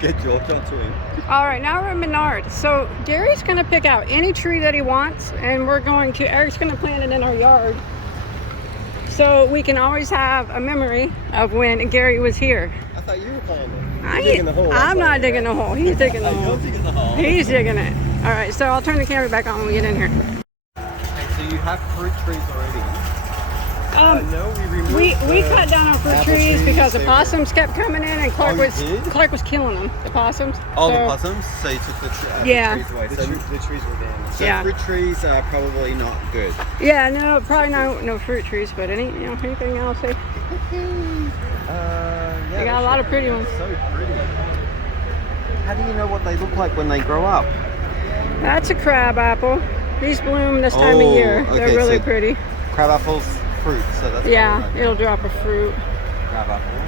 Get George onto him. All right, now we're in Menard. So Gary's gonna pick out any tree that he wants, and Eric's gonna plant it in our yard. So we can always have a memory of when Gary was here. I thought you were digging the hole. I'm not digging the hole. He's digging the hole. You're digging the hole. He's digging it. All right, so I'll turn the camera back on when we get in here. Okay, so you have fruit trees already. No, we cut down our fruit trees because the possums kept coming in, and Clark was killing them. The possums. Oh, the possums. So you took the trees away. So the trees were down. So fruit trees are probably not good. Yeah, no, probably no fruit trees, but anything else. They got a lot of pretty ones. So pretty. How do you know what they look like when they grow up? That's a crab apple. These bloom this time of year. They're really pretty. Crab apples, fruit. So that's it'll drop a fruit. Crab apple.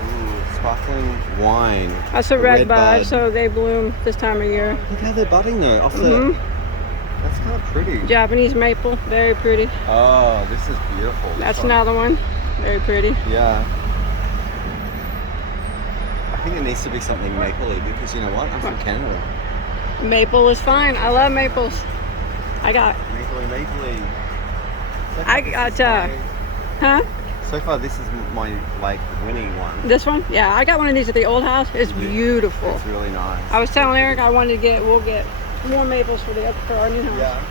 Ooh, sparkling wine. That's a red bud, so they bloom this time of year. Look how they're budding though. That's kind of pretty. Japanese maple, very pretty. Oh, this is beautiful. That's another one, very pretty. Yeah. I think it needs to be something mapley because you know what? I'm from Canada. Maple is fine. I love maples. I got. Mapley. Huh? So far, this is my winning one. This one? Yeah, I got one of these at the old house. It's beautiful. It's really nice. I was telling Eric we'll get more maples for our new house. Yeah.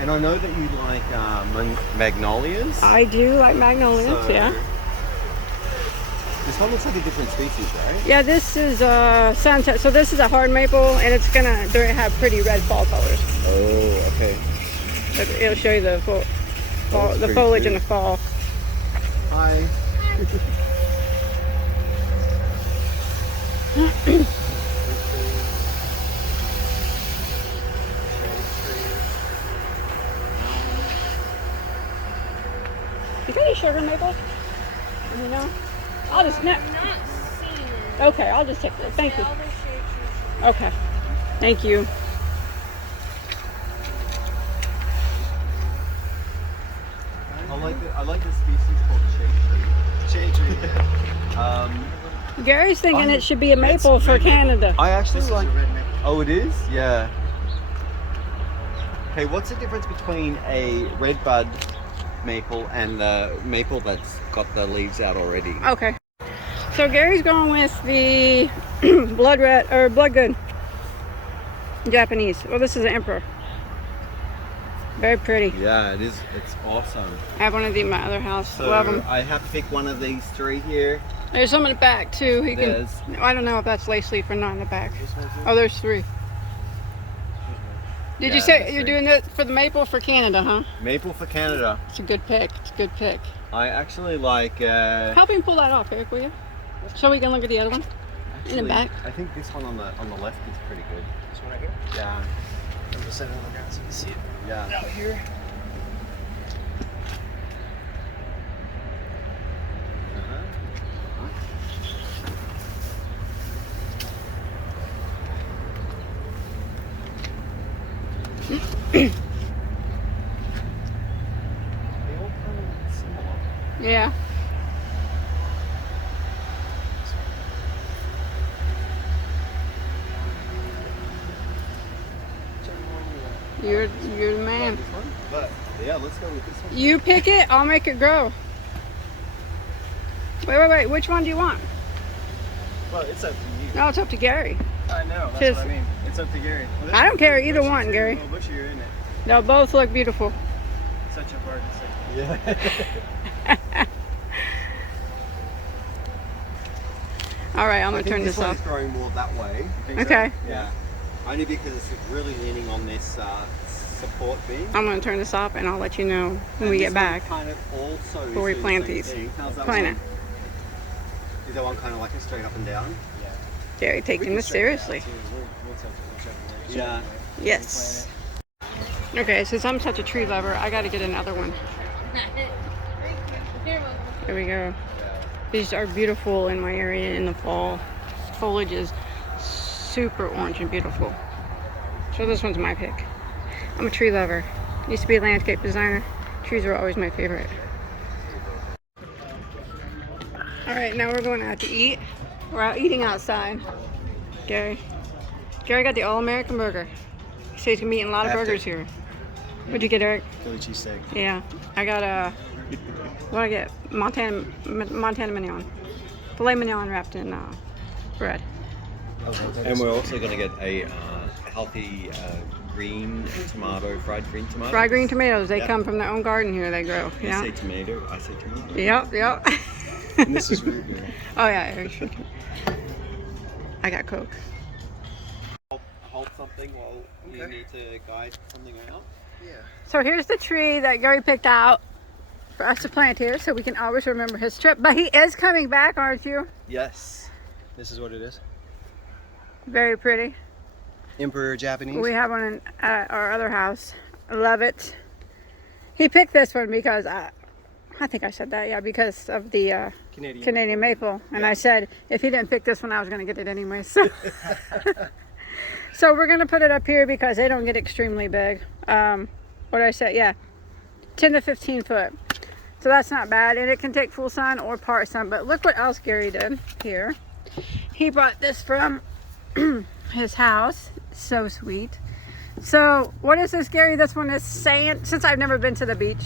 And I know that you like magnolias. I do like magnolias. Yeah. This one looks like a different species, right? Yeah, this is sunset. So this is a hard maple, and it's gonna have pretty red fall colors. Oh, okay. It'll show you the foliage in the fall. Hi. You got any sugar maples? You know? I'll just I've not seen it. Okay, I'll just take this. Thank you. Okay. Thank you. I like the species called shade tree. Gary's thinking it should be a maple for Canada. I actually like. Oh, it is? Yeah. Okay, what's the difference between a red bud maple and the maple that's got the leaves out already? Okay. So Gary's going with the blood good Japanese. Well, this is an emperor. Very pretty. Yeah, it is. It's awesome. I have one of these in my other house. So Love them. I have to pick one of these three here. There's some in the back too. I don't know if that's lace leaf or not in the back. Oh, there's three. Did you say you're doing it for the maple for Canada, huh? Maple for Canada. It's a good pick. It's a good pick. I actually like. Help him pull that off, Eric, will you? So we can look at the other one in the back. I think this one on the left is pretty good. This one right here? Yeah. I'm just setting it on the ground so you can see it. Yeah. Out here. They all kind of similar. Yeah. You're the man. This one? But yeah, let's go with this one. You pick it, I'll make it grow. Wait. Which one do you want? Well, it's up to you. No, it's up to Gary. I know, that's what I mean. It's up to Gary. Well, I don't care either one, Gary. Well, bushier, isn't it? They'll both look beautiful. Such a hard to say. Yeah. All right, I'm gonna turn this off. This one's growing more that way. Okay. Yeah. Only because it's really leaning on this support beam. I'm gonna turn this off, and I'll let you know when we get back. Kind of also before we plant these. How's that Plant one? it. Is that one kind of like a straight up and down? Yeah. Gary taking this seriously. We'll tell you. Yeah. Yes. Okay, since I'm such a tree lover, I got to get another one. There we go. These are beautiful in my area in the fall. Foliage is super orange and beautiful. So this one's my pick. I'm a tree lover. Used to be a landscape designer. Trees were always my favorite. All right, now we're going out to eat. We're out eating outside. Gary got the All-American burger. He says he's gonna be eating a lot of burgers here. What'd you get, Eric? Philly cheesesteak. Yeah, I got a. What I get? Montana mignon, filet mignon wrapped in bread. And we're also going to get a healthy green tomato, fried green tomato. Fried green tomatoes. They Yeah. come from their own garden here. They grow. You Yeah. say tomato, I say tomato. Yep. And this is root beer. Oh yeah, Eric. I got Coke. Hold something while you need to guide something out. Yeah. So here's the tree that Gary picked out for us to plant here, so we can always remember his trip. But he is coming back, aren't you? Yes. This is what it is. Very pretty. Emperor Japanese. We have one in our other house. I love it. He picked this one because I think I said that, yeah, because of the Canadian maple. And I said if he didn't pick this one, I was going to get it anyway. So, so we're going to put it up here because they don't get extremely big. What did I say? Yeah, 10 to 15 foot. So that's not bad, and it can take full sun or part sun. But look what else Gary did here. He brought this from his house. So sweet. So what is this, Gary? This one is sand, since I've never been to the beach.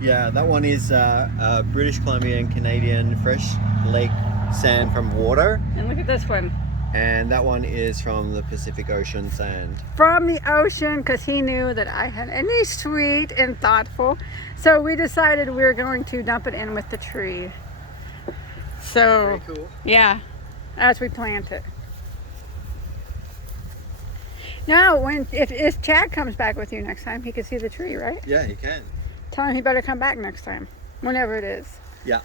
Yeah, that one is British Columbia and Canadian fresh lake sand from water. And look at this one. And that one is from the Pacific Ocean sand. From the ocean, because he knew that I had any sweet and thoughtful. So we decided we were going to dump it in with the tree. So, Very cool. yeah, as we plant it. Now, if Chad comes back with you next time, he can see the tree, right? Yeah, you can. Tell him he better come back next time, whenever it is. Yeah.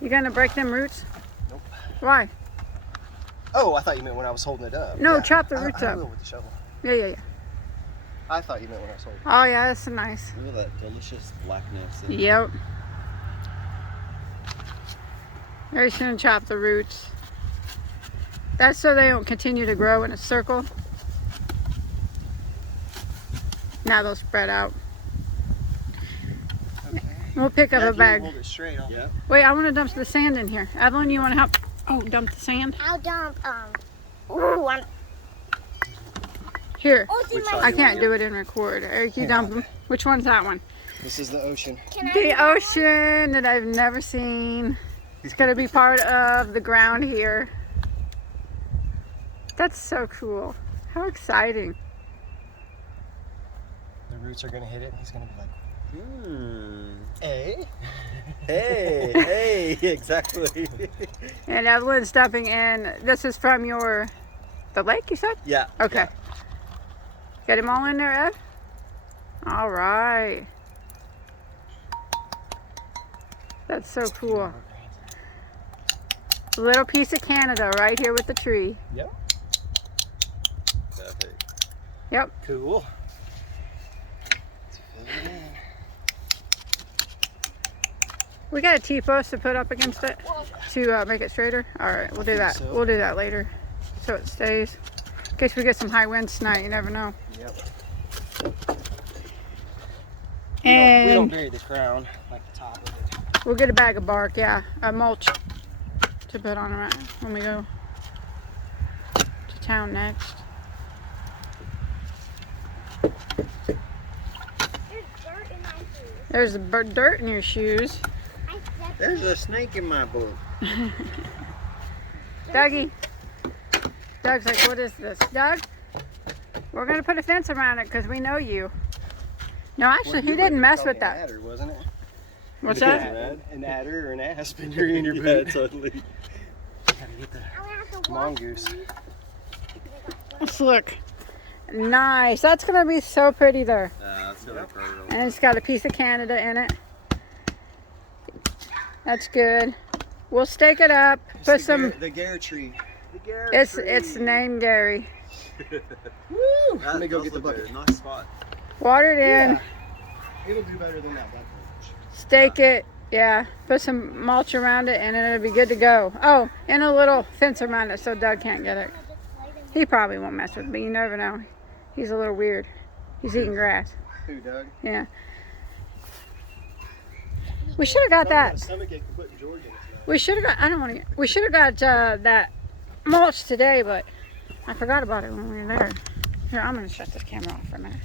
You gonna break them roots? Nope. Why? Oh, I thought you meant when I was holding it up. No, Yeah. chop the roots I up. will with the shovel. Yeah. I thought you meant when I was holding it. Oh yeah, that's nice. Look at that delicious blackness. Yep. Very soon chop the roots. That's so they don't continue to grow in a circle. Now they'll spread out. Okay. We'll pick up a After you bag. Hold it straight. Yeah. Wait, I want to dump the sand in here. Evelyn, you want to help? Oh, dump the sand? I'll dump, ooh, I'm, Here. oh, it's in Which my side? I can't do it in record. Eric, you dump them. Which one's that one? This is the ocean. Can I The do that one? ocean that I've never seen. It's going to be part of the ground here. That's so cool. How exciting. The roots are gonna hit it. He's gonna be like, Hmm. "Hey." Hey, exactly. And Evelyn's dumping in. This is from the lake, you said? Yeah. Okay. Get them all in there, Ed? All right. That's so cool. Little piece of Canada right here with the tree. Yep. Perfect. Yep. Cool. Let's fill it in. We got a T-post to put up against it to make it straighter. All right, we'll do that. so. We'll do that later so it stays. In case we get some high winds tonight, you never know. Yep. We And don't bury the crown like the top of it. we'll get a bag of bark, yeah, a mulch to put on it when we go to town next. There's dirt in my food. There's dirt in your shoes. I stepped There's a snake in my book. Dougie. Doug's like, what is this? Doug, we're going to put a fence around it because we know you. No, actually, he didn't mess with that. An adder, wasn't it? What's Yeah. that? An adder or an aspen you're in your Yeah, boot. totally. Gotta get the I'm gonna have to walk. mongoose. Let's look. Nice. That's going to be so pretty there. That's gonna be brutal. And it's got a piece of Canada in it. That's good. We'll stake it up. Put some. the Gare tree. The Gare It's named Gary. Woo! That Let me go does get the look bucket. a nice spot. Water it in. Yeah. It'll do better than that blackberry bush. Stake it. Yeah. Put some mulch around it and it'll be good to go. Oh, and a little fence around it so Doug can't get it. He probably won't mess with me. You never know. He's a little weird. He's eating grass. Who, Doug? Yeah. We should have got Probably had that. a stomachache from putting George in it tonight. We should have got, I don't want to, we should have got that mulch today, but I forgot about it when we were there. Here, I'm going to shut this camera off for a minute.